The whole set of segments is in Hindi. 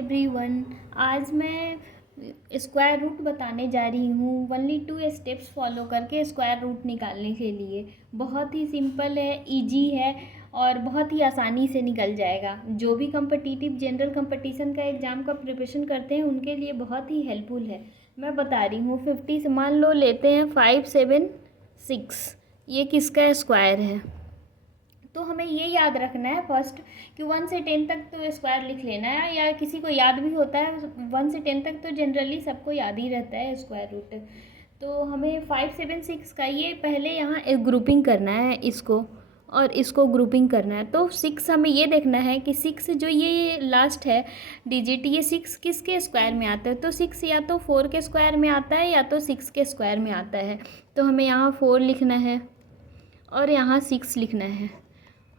एवरीवन, आज मैं स्क्वायर रूट बताने जा रही हूँ। ओनली 2 स्टेप्स फॉलो करके स्क्वायर रूट निकालने के लिए। बहुत ही सिंपल है, इजी है और बहुत ही आसानी से निकल जाएगा। जो भी कम्पिटिटिव जनरल कंपटीशन का एग्ज़ाम का प्रिपरेशन करते हैं उनके लिए बहुत ही हेल्पफुल है। मैं बता रही हूँ 50 से मान लो लेते हैं 5 7 6, ये किसका स्क्वायर है। तो हमें ये याद रखना है फर्स्ट कि 1 से 10 तक तो स्क्वायर लिख लेना है, या किसी को याद भी होता है 1 से 10 तक तो जनरली सबको याद ही रहता है स्क्वायर रूट। तो हमें 5 7 6 का ये पहले यहाँ एक ग्रुपिंग करना है, इसको और इसको ग्रुपिंग करना है। तो 6 हमें ये देखना है कि 6 जो ये लास्ट है डिजिट, ये 6 किसके स्क्वायर में आता है। तो 6 या तो 4 के स्क्वायर में आता है या तो 6 के स्क्वायर में आता है। तो हमें यहाँ 4 लिखना है और यहाँ 6 लिखना है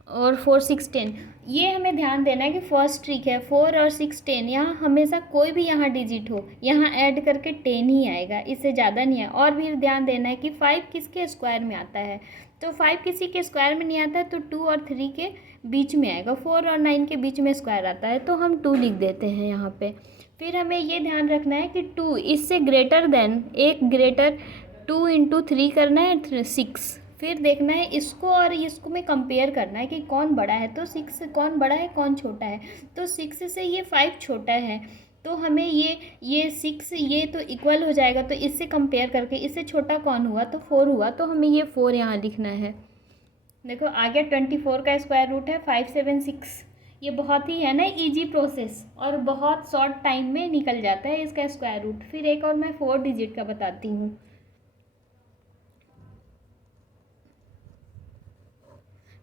और 4 6 10। ये हमें ध्यान देना है कि फर्स्ट ट्रिक है 4 और 6 10, यहाँ हमेशा कोई भी यहाँ डिजिट हो यहाँ ऐड करके 10 ही आएगा, इससे ज़्यादा नहीं है। और भी ध्यान देना है कि 5 किसके स्क्वायर में आता है। तो 5 किसी के स्क्वायर में नहीं आता है तो 2 और 3 के बीच में आएगा। 4 और 9 के बीच में स्क्वायर आता है तो हम 2 लिख देते हैं यहाँ पर। फिर हमें ये ध्यान रखना है कि 2 इससे ग्रेटर देन, एक ग्रेटर 2 इंटू 3 करना है 6। फिर देखना है इसको और इसको में कंपेयर करना है कि कौन बड़ा है। तो 6 कौन बड़ा है कौन छोटा है। तो 6 से ये 5 छोटा है तो हमें ये 6 ये तो इक्वल हो जाएगा। तो इससे कंपेयर करके इससे छोटा कौन हुआ तो 4 हुआ, तो हमें ये 4 यहाँ लिखना है। देखो आगे 24 का स्क्वायर रूट है 5 7 6। ये बहुत ही है ना इजी प्रोसेस और बहुत शॉर्ट टाइम में निकल जाता है इसका स्क्वायर रूट। फिर एक और मैं 4 डिजिट का बताती हूँ।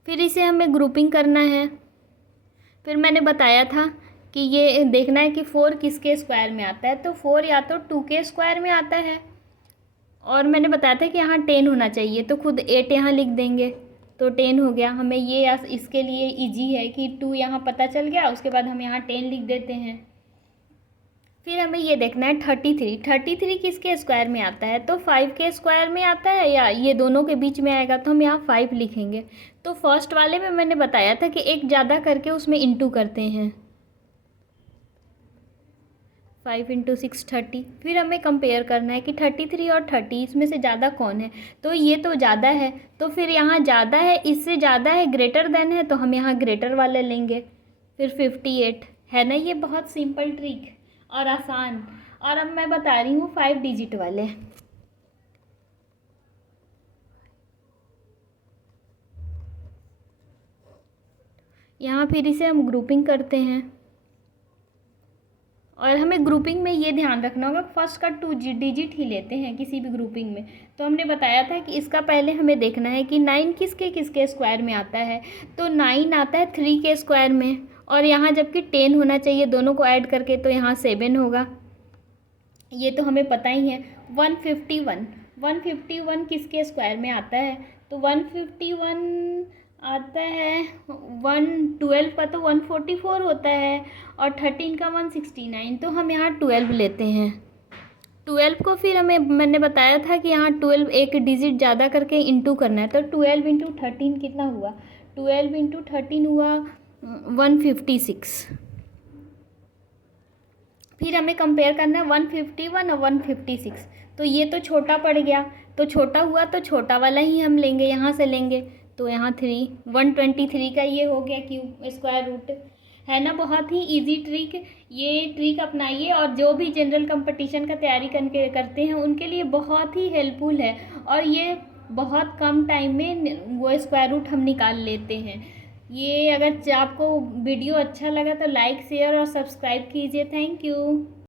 फिर इसे हमें ग्रुपिंग करना है। फिर मैंने बताया था कि ये देखना है कि 4 किसके स्क्वायर में आता है। तो 4 या तो 2 के स्क्वायर में आता है और मैंने बताया था कि यहाँ 10 होना चाहिए तो खुद 8 यहाँ लिख देंगे तो 10 हो गया। हमें ये इसके लिए इजी है कि 2 यहाँ पता चल गया, उसके बाद हम यहाँ 10 लिख देते हैं। फिर हमें ये देखना है 33 किसके स्क्वायर में आता है। तो 5 के स्क्वायर में आता है या ये दोनों के बीच में आएगा, तो हम यहाँ 5 लिखेंगे। तो फर्स्ट वाले में मैंने बताया था कि एक ज़्यादा करके उसमें इंटू करते हैं, 5 इंटू 6 30। फिर हमें कंपेयर करना है कि 33 और 30 इसमें से ज़्यादा कौन है। तो ये तो ज़्यादा है, तो फिर यहाँ ज़्यादा है, इससे ज़्यादा है, ग्रेटर देन है, तो हम यहाँ ग्रेटर वाले लेंगे। फिर 58 है ना। ये बहुत सिंपल ट्रिक और आसान। और अब मैं बता रही हूँ 5 डिजिट वाले। यहाँ फिर इसे हम ग्रुपिंग करते हैं और हमें ग्रुपिंग में ये ध्यान रखना होगा फर्स्ट का 2 डिजिट ही लेते हैं किसी भी ग्रुपिंग में। तो हमने बताया था कि इसका पहले हमें देखना है कि 9 किसके किसके स्क्वायर में आता है। तो 9 आता है 3 के स्क्वायर में और यहाँ जबकि 10 होना चाहिए दोनों को ऐड करके, तो यहाँ 7 होगा। ये तो हमें पता ही है। 151 किसके स्क्वायर में आता है। तो 151 आता है 12 का तो 144 होता है और 13 का 169, तो हम यहाँ 12 लेते हैं। 12 को फिर हमें मैंने बताया था कि यहाँ 12 एक डिजिट ज़्यादा करके इंटू करना है। तो 12 इंटू 13 कितना हुआ। 12 इंटू 13 हुआ 156। फिर हमें कंपेयर करना है 151 और 156। तो ये तो छोटा पड़ गया, तो छोटा हुआ तो छोटा वाला ही हम लेंगे, यहाँ से लेंगे। तो यहाँ 123 का ये हो गया क्यूब स्क्वायर रूट। है ना बहुत ही इजी ट्रिक। ये ट्रिक अपनाइए और जो भी जनरल कंपटीशन का तैयारी करते हैं उनके लिए बहुत ही हेल्पफुल है। और ये बहुत कम टाइम में वो स्क्वायर रूट हम निकाल लेते हैं। ये अगर आपको वीडियो अच्छा लगा तो लाइक शेयर और सब्सक्राइब कीजिए। Thank you.